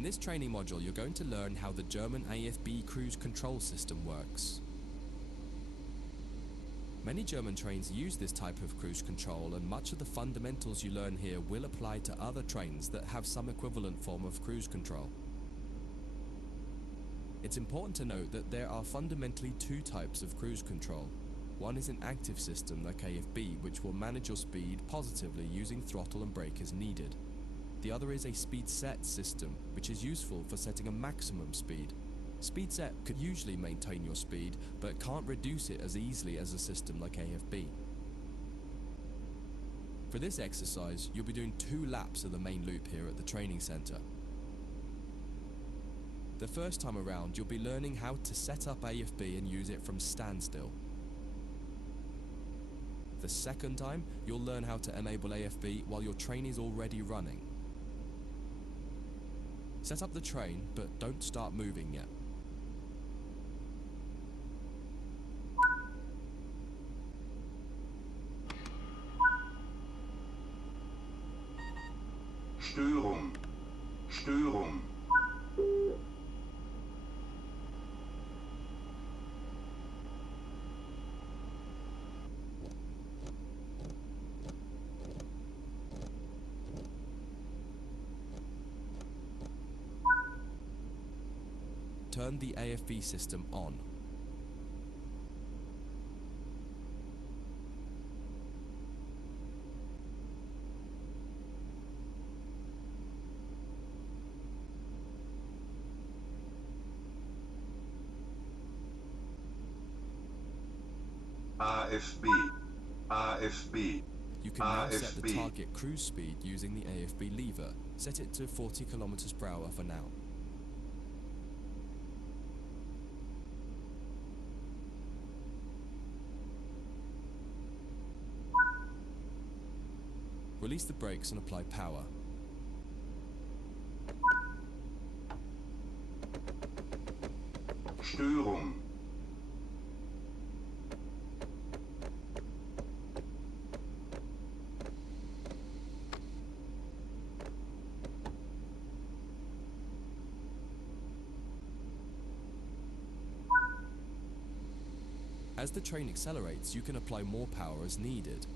In this training module, you're going to learn how the German AFB cruise control system works. Many German trains use this type of cruise control, and much of the fundamentals you learn here will apply to other trains that have some equivalent form of cruise control. It's important to note that there are fundamentally two types of cruise control. One is an active system like AFB, which will manage your speed positively using throttle and brake as needed. The other is a speed set system, which is useful for setting a maximum speed. Speed set could usually maintain your speed, but can't reduce it as easily as a system like AFB. For this exercise, you'll be doing 2 laps of the main loop here at the training center. The first time around, you'll be learning how to set up AFB and use it from standstill. The second time, you'll learn how to enable AFB while your train is already running. Set up the train, but don't start moving yet. Störung. Störung. Turn the AFB system on. AFB. AFB. You can now set the target cruise speed using the AFB lever. Set it to 40 km per hour for now. Release the brakes and apply power. Störung. As the train accelerates, you can apply more power as needed.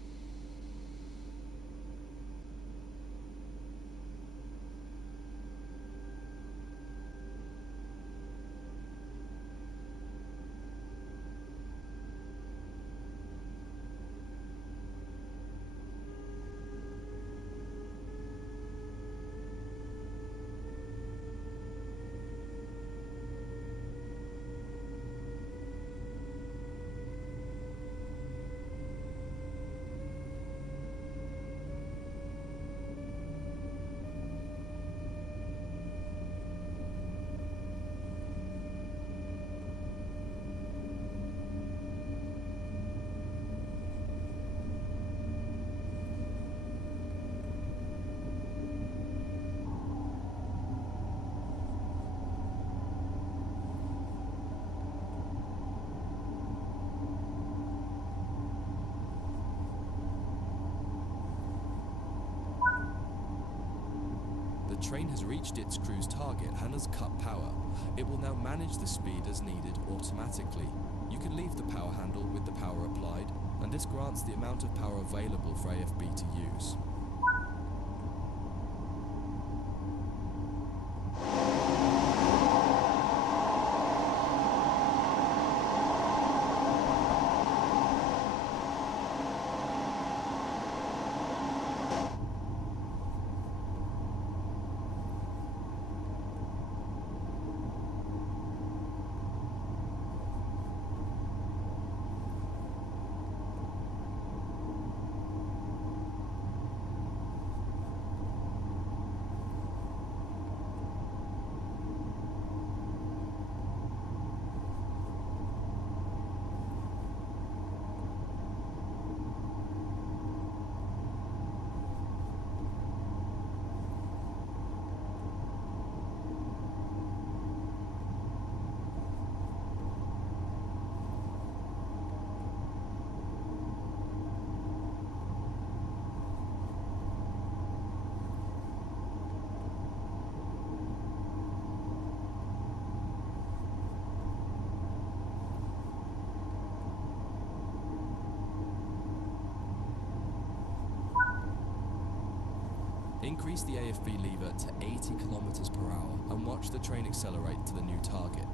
The train has reached its cruise target and has cut power. It will now manage the speed as needed automatically. You can leave the power handle with the power applied, and this grants the amount of power available for AFB to use. Increase the AFB lever to 80 kilometers per hour and watch the train accelerate to the new target.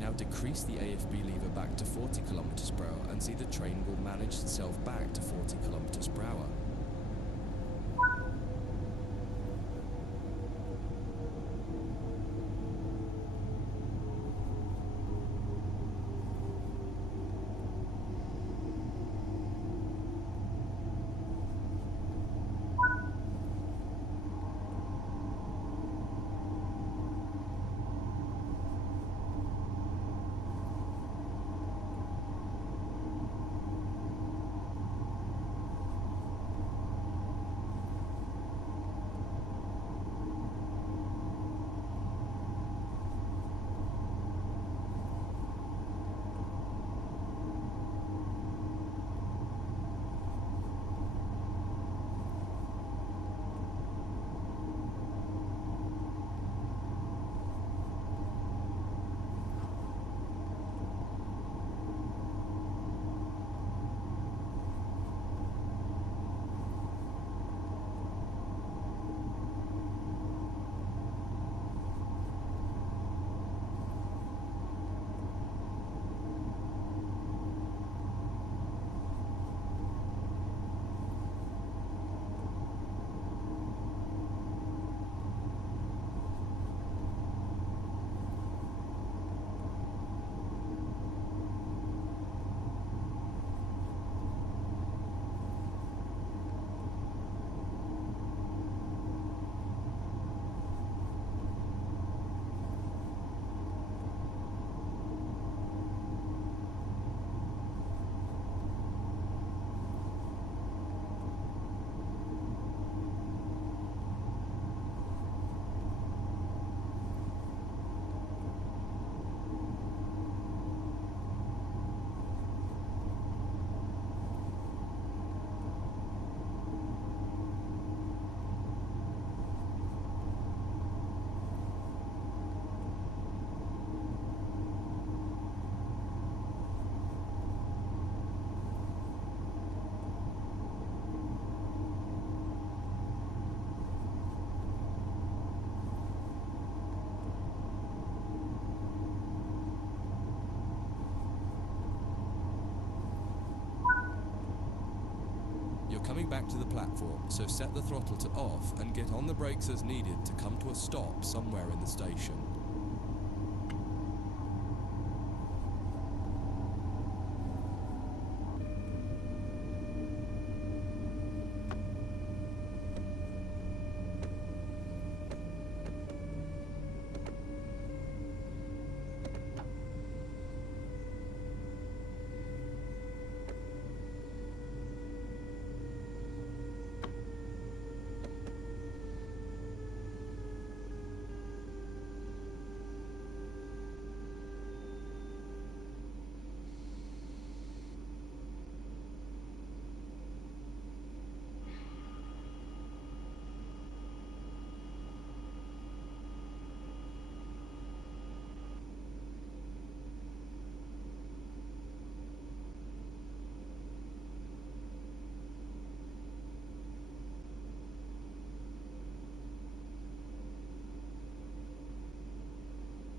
Now decrease the AFB lever back to 40 kilometers per hour and see the train will manage itself back to 40 kilometers per hour. Coming back to the platform, so set the throttle to off and get on the brakes as needed to come to a stop somewhere in the station.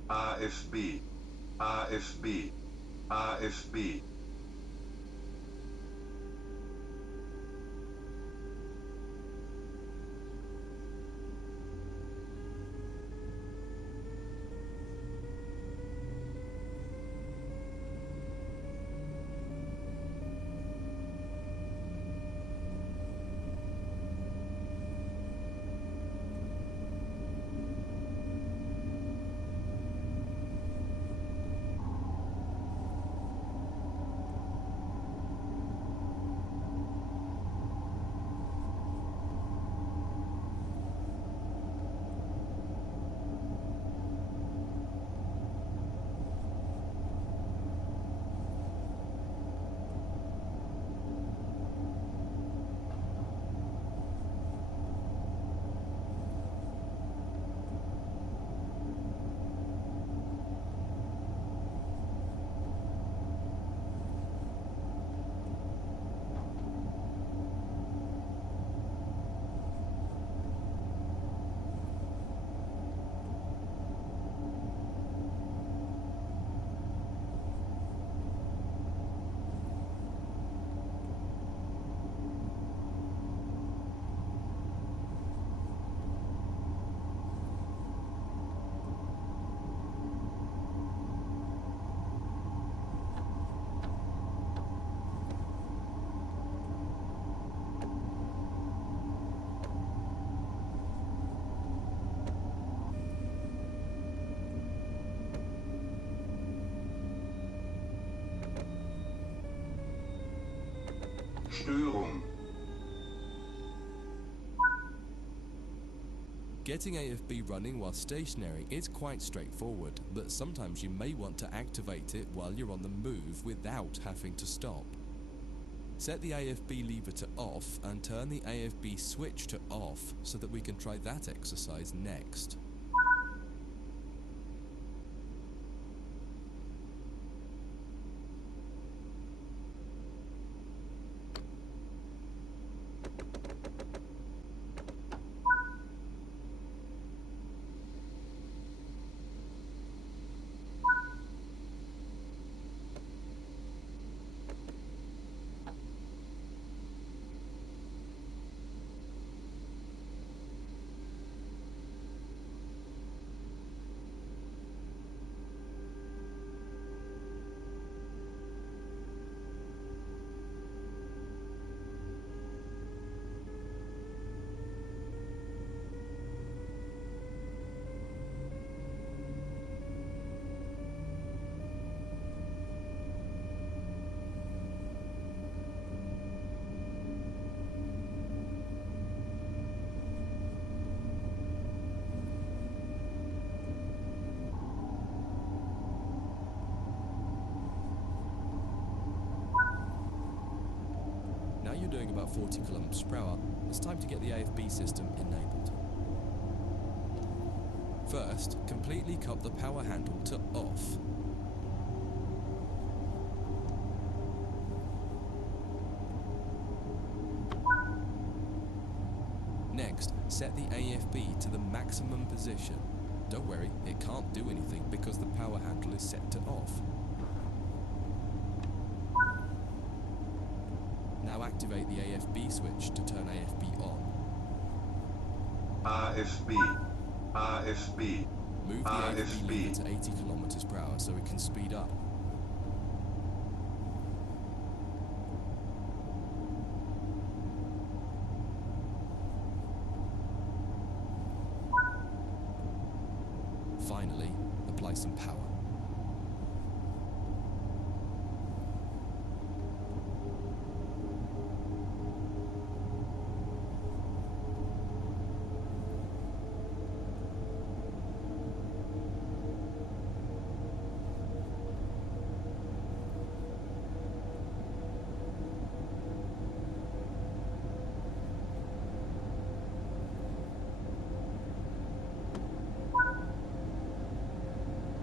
AFB, AFB, AFB. Störung. Getting AFB running while stationary is quite straightforward, but sometimes you may want to activate it while you're on the move without having to stop. Set the AFB lever to off and turn the AFB switch to off so that we can try that exercise next. You're doing about 40 kilometers per hour, it's time to get the AFB system enabled. First, completely cut the power handle to off. Next, set the AFB to the maximum position. Don't worry, it can't do anything because the power handle is set to off. Now activate the AFB switch to turn AFB on. AFB, AFB, Move the AFB lever to 80 kilometers per hour so it can speed up. Finally, apply some power.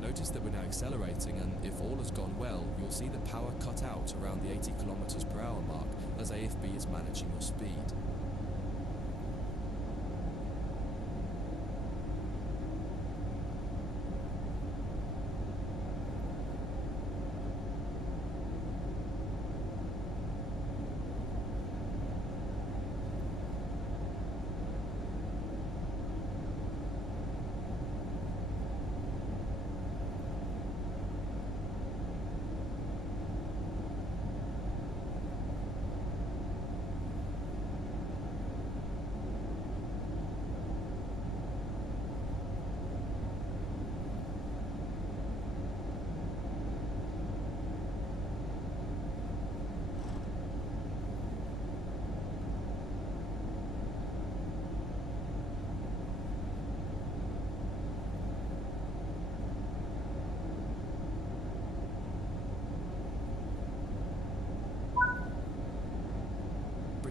Notice that we're now accelerating, and if all has gone well, you'll see the power cut out around the 80 kilometers per hour mark as AFB is managing your speed.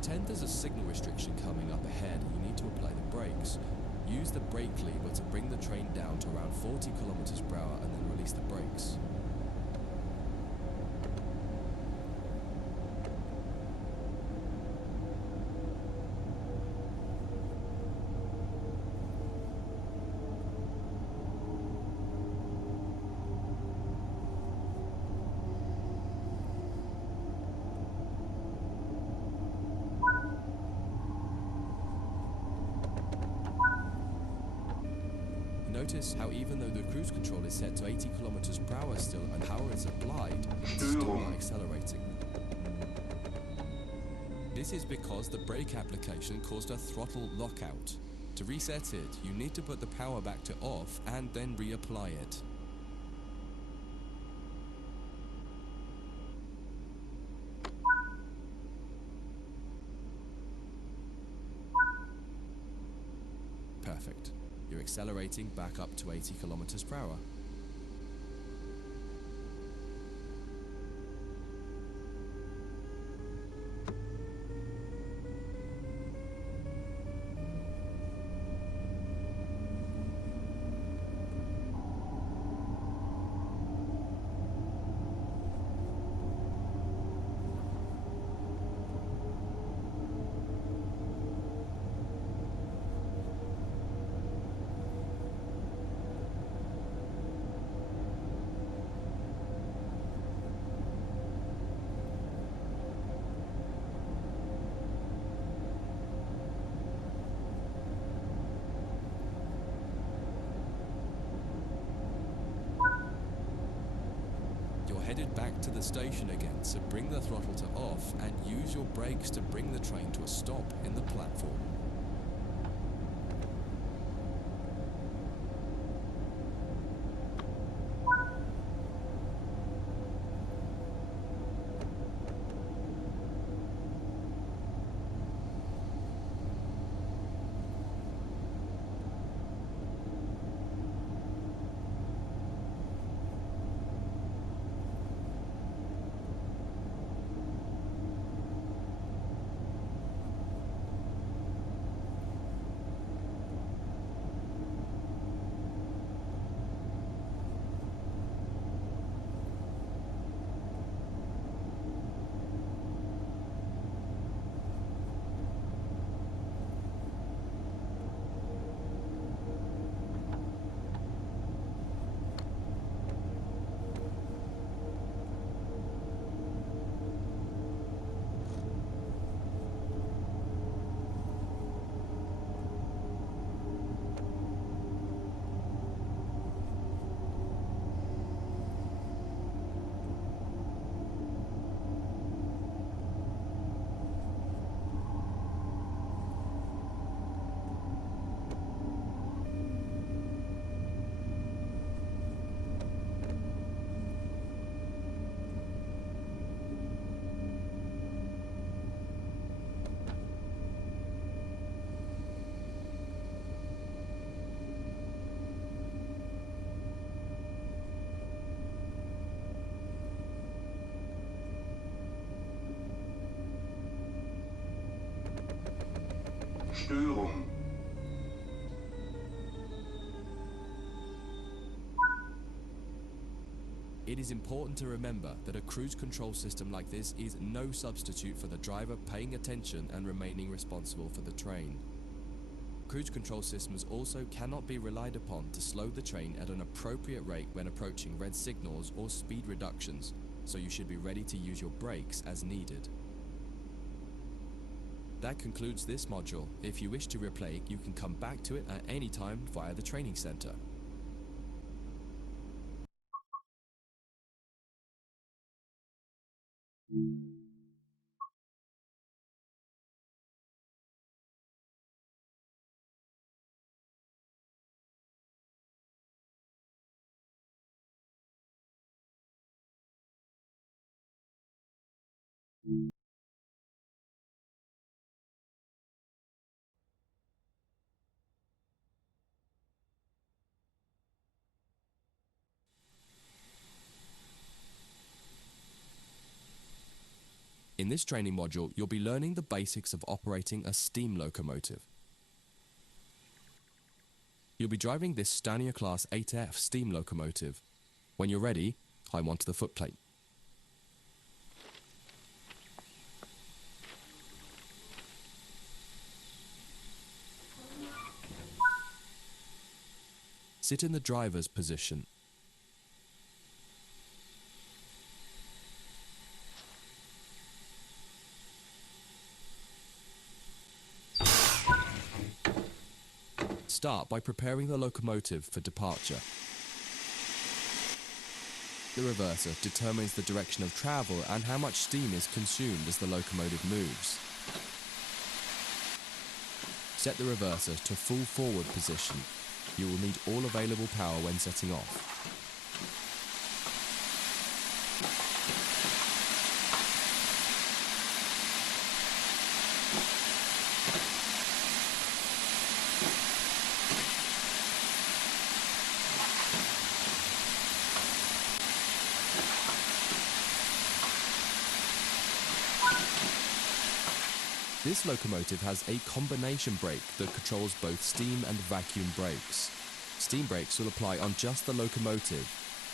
Pretend there's a signal restriction coming up ahead and you need to apply the brakes. Use the brake lever to bring the train down to around 40 kilometers per hour and then release the brakes. Notice how even though the cruise control is set to 80 kilometers per hour still and power is applied, it's still not accelerating. This is because the brake application caused a throttle lockout. To reset it, you need to put the power back to off and then reapply it. Perfect. You're accelerating back up to 80 kilometers per hour. Headed back to the station again, so bring the throttle to off and use your brakes to bring the train to a stop in the platform. Störung. It is important to remember that a cruise control system like this is no substitute for the driver paying attention and remaining responsible for the train. Cruise control systems also cannot be relied upon to slow the train at an appropriate rate when approaching red signals or speed reductions, so you should be ready to use your brakes as needed. That concludes this module. If you wish to replay it, you can come back to it at any time via the training center. In this training module, you'll be learning the basics of operating a steam locomotive. You'll be driving this Stania Class 8F steam locomotive. When you're ready, climb onto the footplate. Sit in the driver's position. Start by preparing the locomotive for departure. The reverser determines the direction of travel and how much steam is consumed as the locomotive moves. Set the reverser to full forward position. You will need all available power when setting off. This locomotive has a combination brake that controls both steam and vacuum brakes. Steam brakes will apply on just the locomotive.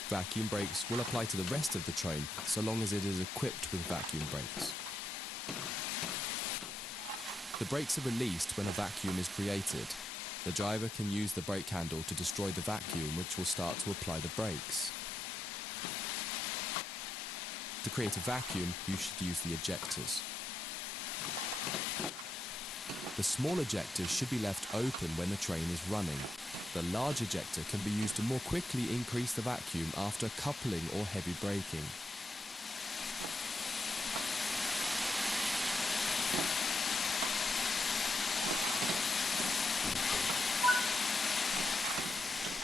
Vacuum brakes will apply to the rest of the train, so long as it is equipped with vacuum brakes. The brakes are released when a vacuum is created. The driver can use the brake handle to destroy the vacuum, which will start to apply the brakes. To create a vacuum, you should use the ejectors. The small ejectors should be left open when the train is running. The large ejector can be used to more quickly increase the vacuum after coupling or heavy braking.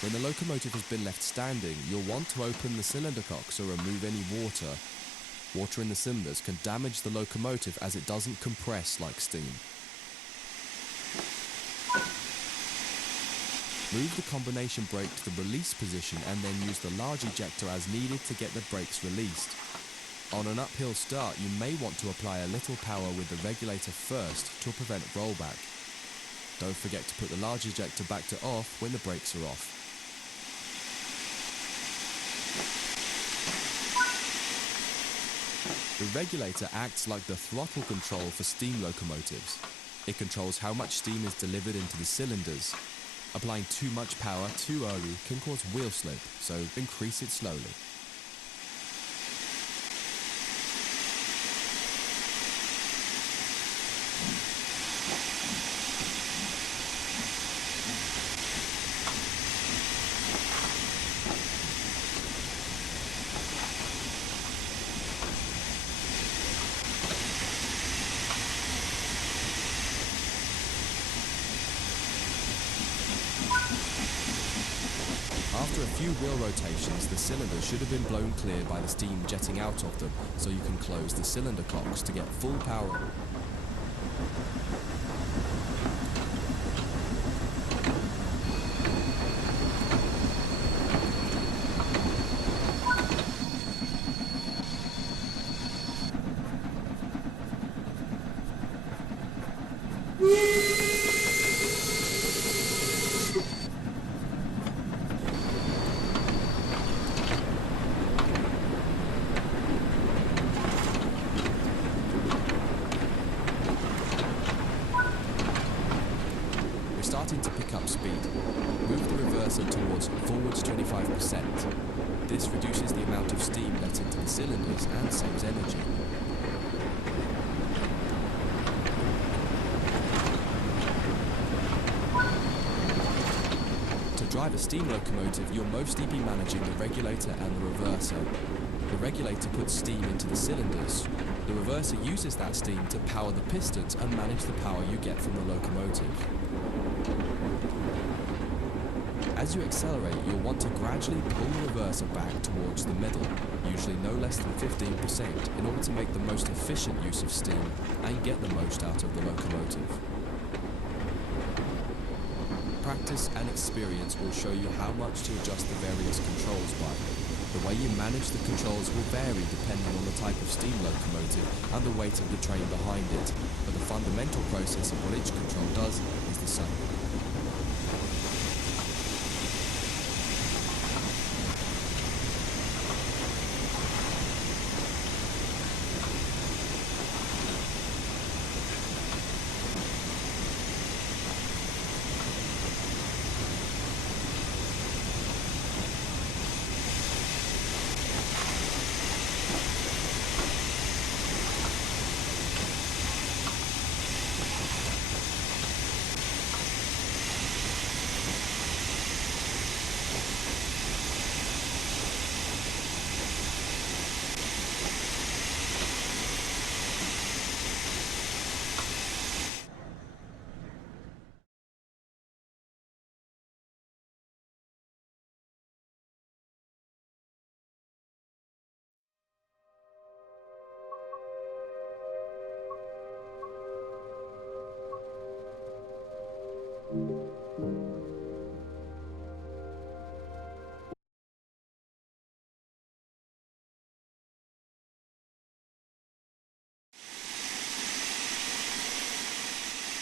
When the locomotive has been left standing, you'll want to open the cylinder cocks or remove any water. Water in the cylinders can damage the locomotive as it doesn't compress like steam. Move the combination brake to the release position and then use the large ejector as needed to get the brakes released. On an uphill start, you may want to apply a little power with the regulator first to prevent rollback. Don't forget to put the large ejector back to off when the brakes are off. The regulator acts like the throttle control for steam locomotives. It controls how much steam is delivered into the cylinders. Applying too much power too early can cause wheel slip, so increase it slowly. After a few wheel rotations, the cylinders should have been blown clear by the steam jetting out of them, so you can close the cylinder cocks to get full power. Starting to pick up speed. Move the reverser towards forwards 25%. This reduces the amount of steam let into the cylinders and saves energy. To drive a steam locomotive, you'll mostly be managing the regulator and the reverser. The regulator puts steam into the cylinders. The reverser uses that steam to power the pistons and manage the power you get from the locomotive. As you accelerate, you'll want to gradually pull the reverser back towards the middle, usually no less than 15%, in order to make the most efficient use of steam and get the most out of the locomotive. Practice and experience will show you how much to adjust the various controls by. The way you manage the controls will vary depending on the type of steam locomotive and the weight of the train behind it, but the fundamental process of what each control does is the same.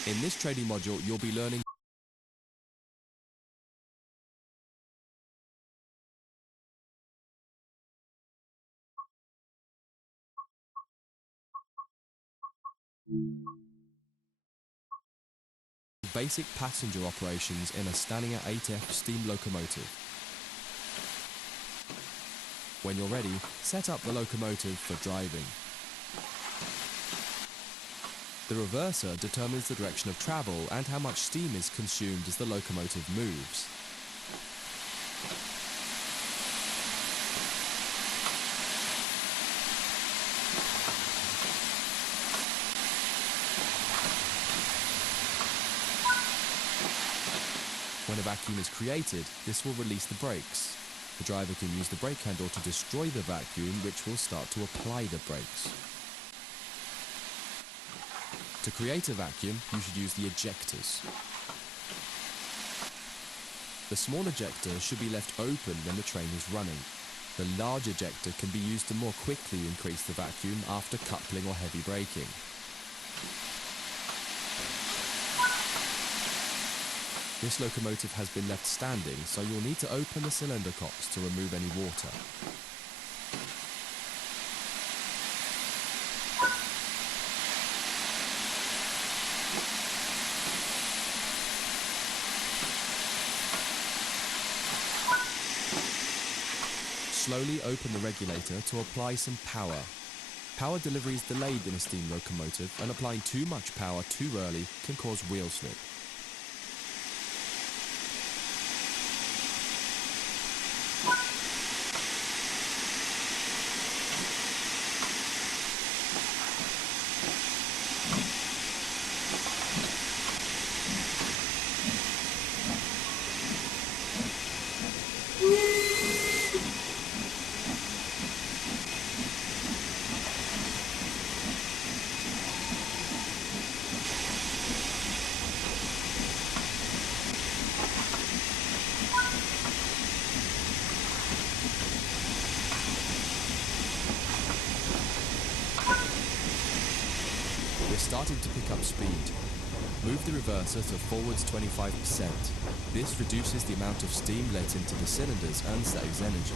In this trading module, you'll be learning basic passenger operations in a Stanier 8F steam locomotive. When you're ready, set up the locomotive for driving. The reverser determines the direction of travel and how much steam is consumed as the locomotive moves. When a vacuum is created, this will release the brakes. The driver can use the brake handle to destroy the vacuum, which will start to apply the brakes. To create a vacuum, you should use the ejectors. The small ejector should be left open when the train is running. The large ejector can be used to more quickly increase the vacuum after coupling or heavy braking. This locomotive has been left standing, so you'll need to open the cylinder cocks to remove any water. Slowly open the regulator to apply some power. Power delivery is delayed in a steam locomotive, and applying too much power too early can cause wheel slip. Starting to pick up speed. Move the reverser to forwards 25%. This reduces the amount of steam let into the cylinders and saves energy.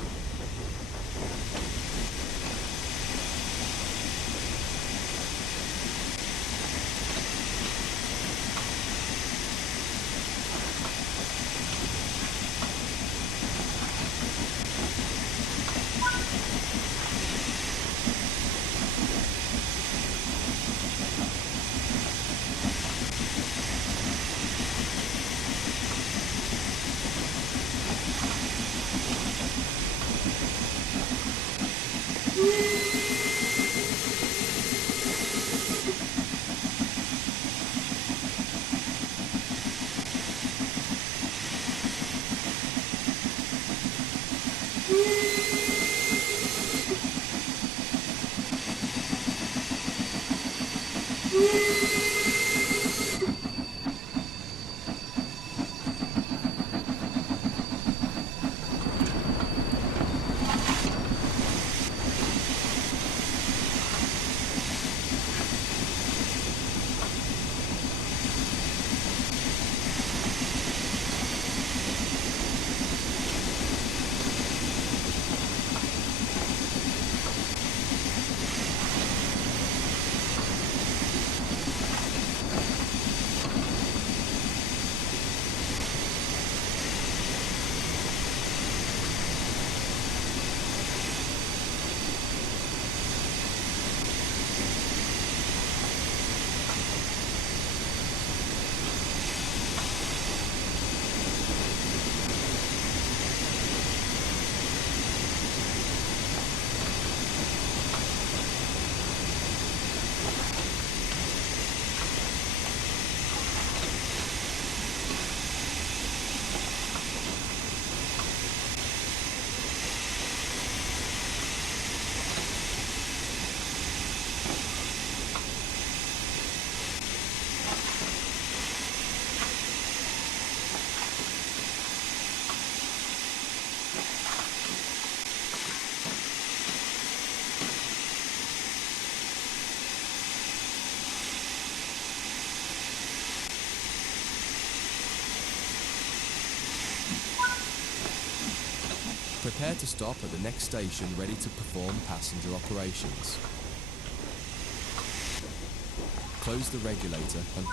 Prepare to stop at the next station ready to perform passenger operations. Close the regulator and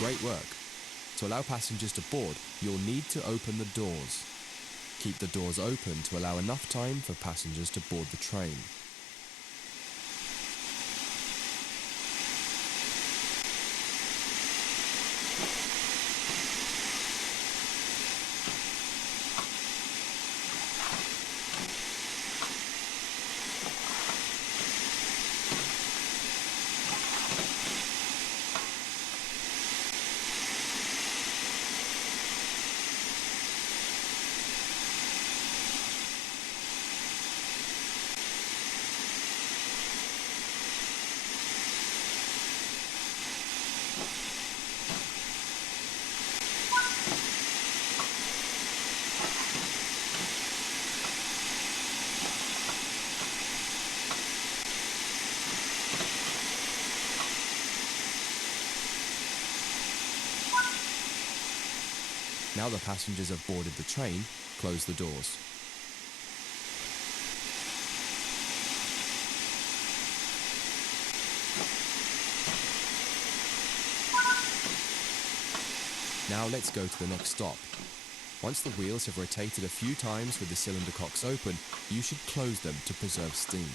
Great work. To allow passengers to board, you'll need to open the doors. Keep the doors open to allow enough time for passengers to board the train. Now the passengers have boarded the train, close the doors. Now let's go to the next stop. Once the wheels have rotated a few times with the cylinder cocks open, you should close them to preserve steam.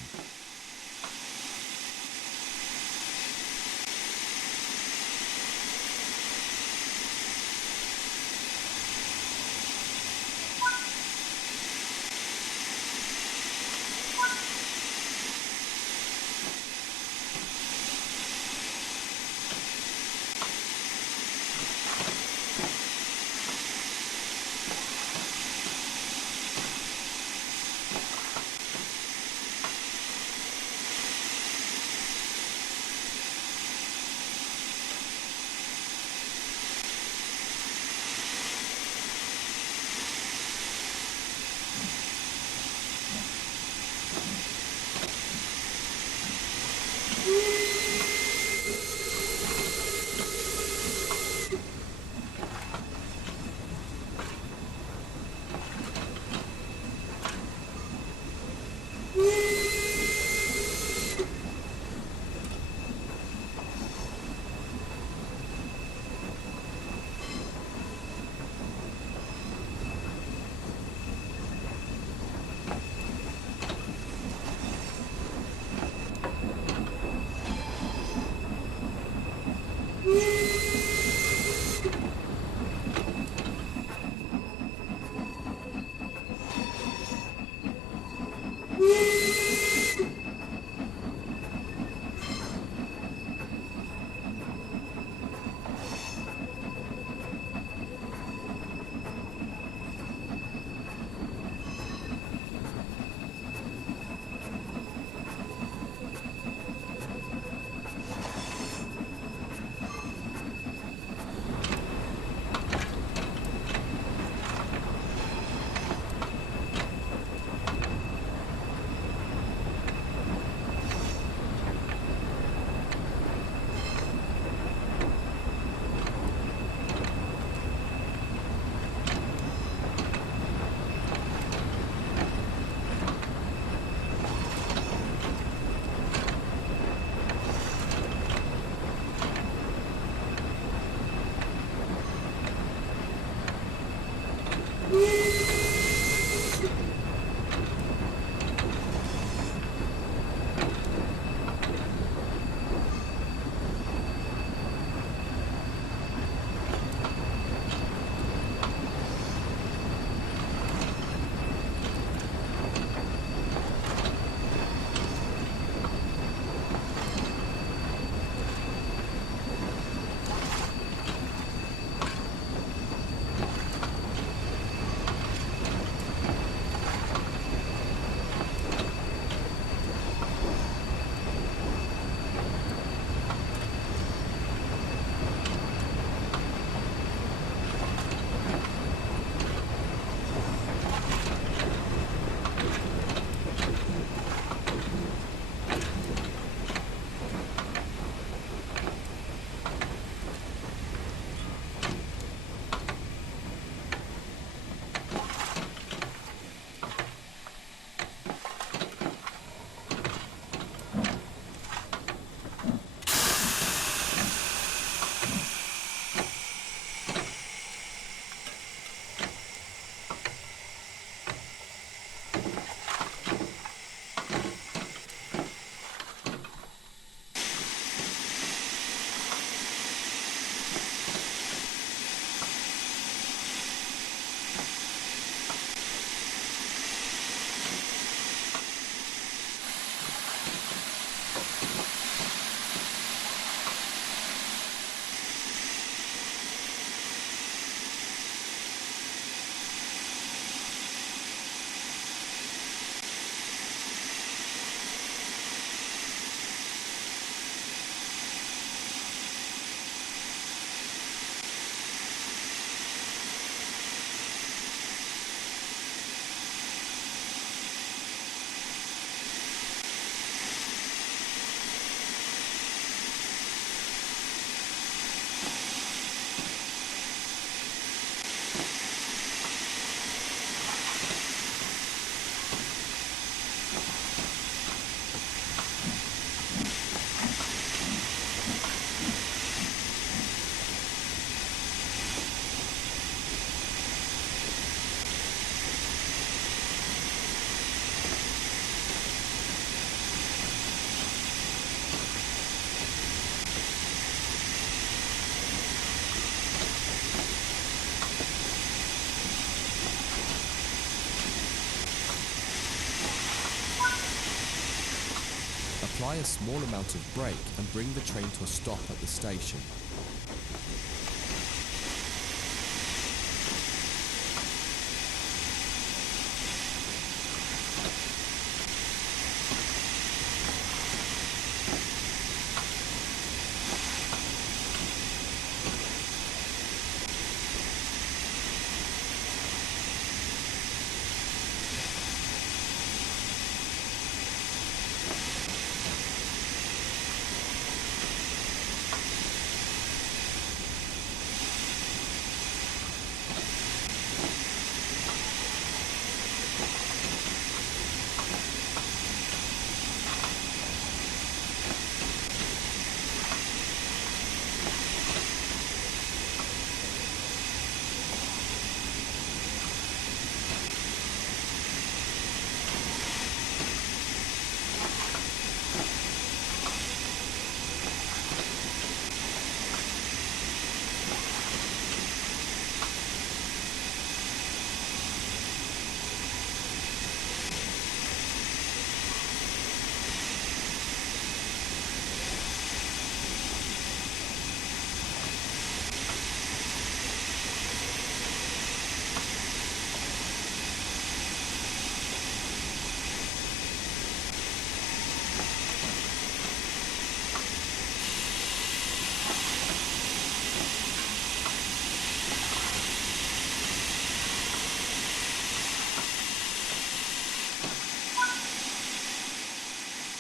apply a small amount of brake and bring the train to a stop at the station.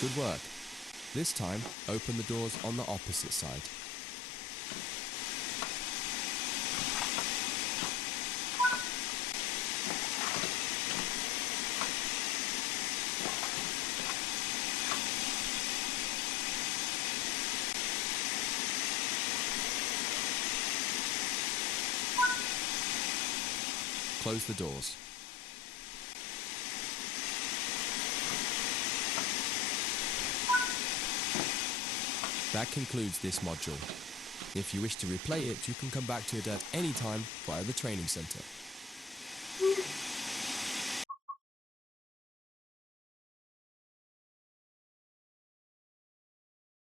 Good work. This time, open the doors on the opposite side. Close the doors. That concludes this module. If you wish to replay it, you can come back to it at any time via the training center.